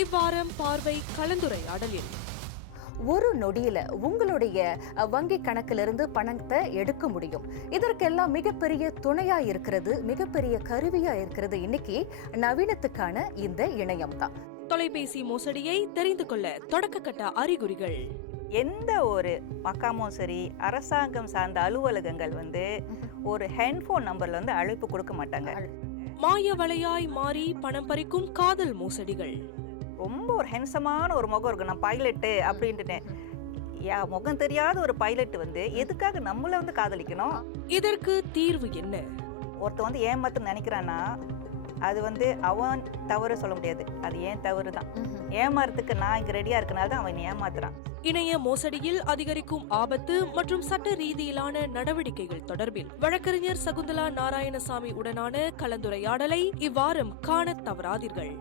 இவ்வாரம் பார்வை கலந்துரையாடலில். ஒரு நொடியில உங்களுடைய வங்கி கணக்கிலிருந்து பணத்தை எடுக்க முடியும். இதற்கெல்லாம் மிகப்பெரிய துணையா இருக்கிறது மிகப்பெரிய கருவியா இருக்கிறது இன்னைக்கு நவீனத்துக்கான இந்த இணையம் தான் தொலைபேசி மோசடியை தெரிந்து கொள்ள தொடக்கக்கட்ட அறிகுறிகள். எந்த ஒரு மக்காமும் சரி அரசாங்கம் சார்ந்த அலுவலகங்கள் வந்து ஒரு ஹேண்ட்ஃபோன் நம்பர்ல வந்து அழைப்பு கொடுக்க மாட்டாங்க. மாய வலையாய் மாறி பணம் பறிக்கும் காதல் மோசடிகள். ரொம்ப ஒரு ஹென்சமான ஒரு முகம் இருக்கு. நான் பைலட்டு அப்படின்ட்டுனேன். யா முகம் தெரியாத ஒரு பைலட் வந்து எதுக்காக நம்மள வந்து காதலிக்கணும்? இதற்கு தீர்வு என்ன? ஒருத்தன் வந்து ஏமாத்து நினைக்கிறான்னா அது வந்து அவன் தவறு சொல்ல முடியாது. அது ஏன் தவறு தான் ஏமாறதுக்கு நான் இங்க ரெடியா இருக்கனால தான் அவன் ஏமாத்துறான். இணைய மோசடியில் அதிகரிக்கும் ஆபத்து மற்றும் சட்ட ரீதியிலான நடவடிக்கைகள் தொடர்பில் வழக்கறிஞர் சகுந்தலா நாராயணசாமி உடனான கலந்துரையாடலை இவ்வாரம் காணத் தவறாதீர்கள்.